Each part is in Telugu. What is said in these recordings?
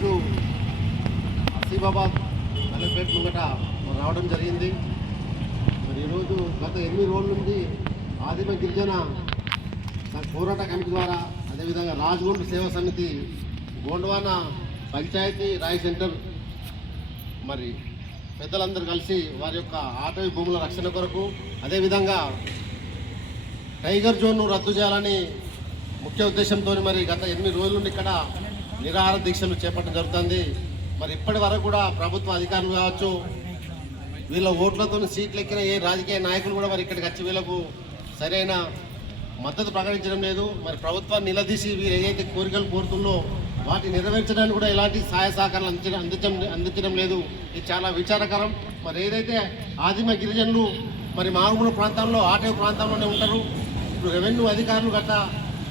ఈరోజు ఆసిఫాబాద్ కలెక్టరేట్ ముంగట రావడం జరిగింది. మరి ఈరోజు గత 8 రోజుల నుండి ఆదిమ గిరిజన పోరాట కమిటీ ద్వారా, అదేవిధంగా రాజగోండ్ సేవా సమితి, గోండవాన పంచాయతీ రాయ్ సెంటర్ మరి పెద్దలందరూ కలిసి వారి యొక్క అటవీ భూముల రక్షణ కొరకు, అదేవిధంగా టైగర్ జోన్ను రద్దు చేయాలని ముఖ్య ఉద్దేశంతో మరి గత 8 రోజుల నుండి ఇక్కడ నిరాహార దీక్షలు చేపట్టడం జరుగుతుంది. మరి ఇప్పటి వరకు కూడా ప్రభుత్వ అధికారులు కావచ్చు, వీళ్ళ ఓట్లతో సీట్లు ఎక్కిన ఏ రాజకీయ నాయకులు కూడా మరి ఇక్కడికి వచ్చి వీళ్ళకు సరైన మద్దతు ప్రకటించడం లేదు. మరి ప్రభుత్వాన్ని నిలదీసి వీరు ఏదైతే కోరికలు కోరుతుందో వాటిని నెరవేర్చడానికి కూడా ఎలాంటి సహాయ సహకారాలు అందించడం లేదు. ఇది చాలా విచారకరం. మరి ఏదైతే ఆదిమ గిరిజనులు మరి మారుమూల ప్రాంతాల్లో, ఆటవీ ప్రాంతంలోనే ఉంటారు. ఇప్పుడు రెవెన్యూ అధికారులు గట్ట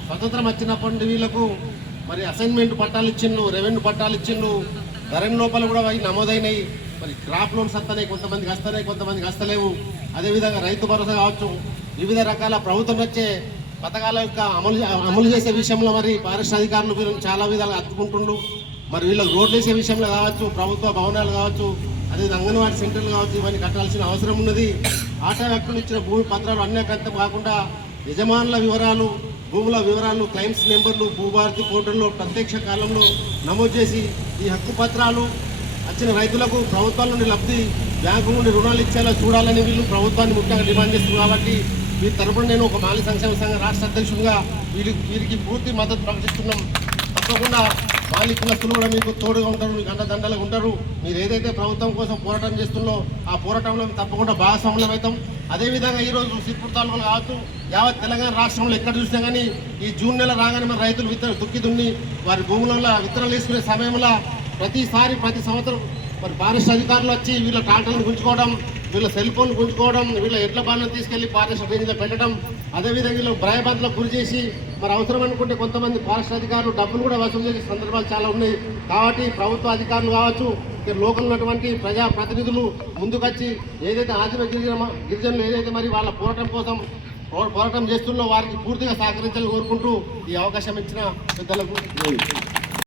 స్వతంత్రం వచ్చినప్పటి నుండి వీళ్ళకు మరి అసైన్మెంట్ పట్టాలు ఇచ్చిండ్రు, రెవెన్యూ పట్టాలు ఇచ్చిండ్రు. ధరణి లోపల కూడా అవి నమోదైనాయి. మరి క్రాప్ లోన్స్ వస్తున్నాయి, కొంతమందికి వస్తున్నాయి, కొంతమందికి వస్తలేవు. అదేవిధంగా రైతు భరోసా కావచ్చు, వివిధ రకాల ప్రభుత్వం వచ్చే పథకాల యొక్క అమలు చేసే విషయంలో మరి పారిశ్రామికారులు వీళ్ళని చాలా విధాలుగా అత్తుకుంటుండ్రు. మరి వీళ్ళకి రోడ్లు వేసే విషయంలో కావచ్చు, ప్రభుత్వ భవనాలు కావచ్చు, అదేవిధంగా అంగన్వాడీ సెంటర్లు కావచ్చు, ఇవన్నీ కట్టాల్సిన అవసరం ఉన్నది. ఆటా వ్యక్తులు ఇచ్చిన భూమి పత్రాలు అన్నీ కంటే కాకుండా యజమానుల వివరాలు, భూముల వివరాలు, క్లైమ్స్ నెంబర్లు భూభారతి పోర్టల్లో ప్రత్యక్ష కాలంలో నమోదు చేసి ఈ హక్కు పత్రాలు వచ్చిన రైతులకు ప్రభుత్వాల నుండి లబ్ధి, బ్యాంకు నుండి రుణాలు ఇచ్చేలా చూడాలని వీళ్ళు ప్రభుత్వాన్ని ముఖ్యంగా డిమాండ్ చేస్తున్నారు. కాబట్టి వీరి తరపున నేను ఒక మాలి సంక్షేమ సంఘ రాష్ట్ర అధ్యక్షుడిగా వీరికి పూర్తి మద్దతు ప్రకటిస్తున్నాం. తప్పకుండా మాలి కులస్తులు కూడా మీకు తోడుగా ఉంటారు, మీకు అండదండలుగా ఉంటారు. మీరు ఏదైతే ప్రభుత్వం కోసం పోరాటం చేస్తుందో ఆ పోరాటంలో తప్పకుండా భాగస్వాములం అవుతాం. అదేవిధంగా ఈరోజు సిర్పూర్ తాలూకాలు కావచ్చు, యావత్ తెలంగాణ రాష్ట్రంలో ఎక్కడ చూసినా కానీ ఈ జూన్ నెల రాగానే మన రైతులు దుక్కి దున్ని వారి భూములలో విత్తనాలు వేసుకునే సమయంలో ప్రతి సంవత్సరం మరి ఫారెస్ట్ అధికారులు వచ్చి వీళ్ళ ట్రాక్టర్లను గుంజుకోవడం, వీళ్ళ సెల్ ఫోన్లు గుంజుకోవడం, వీళ్ళ ఎడ్ల బాలను తీసుకెళ్లి ఫారెస్ట్ రేంజ్లో పెట్టడం, అదేవిధంగా వీళ్ళు భయబంధలకు గురి చేసి మరి అవసరం అనుకుంటే కొంతమంది ఫారెస్ట్ అధికారులు డబ్బులు కూడా వసూలు చేసే సందర్భాలు చాలా ఉన్నాయి. కాబట్టి ప్రభుత్వ అధికారులు కావచ్చు, లోకల్ ఉన్నటువంటి ప్రజాప్రతినిధులు ముందుకొచ్చి ఏదైతే ఆదిమ గిరిజనులు ఏదైతే మరి వాళ్ళ పోరాటం చేస్తున్నో వారికి పూర్తిగా సహకరించాలని కోరుకుంటూ ఈ అవకాశం ఇచ్చిన పెద్దలకు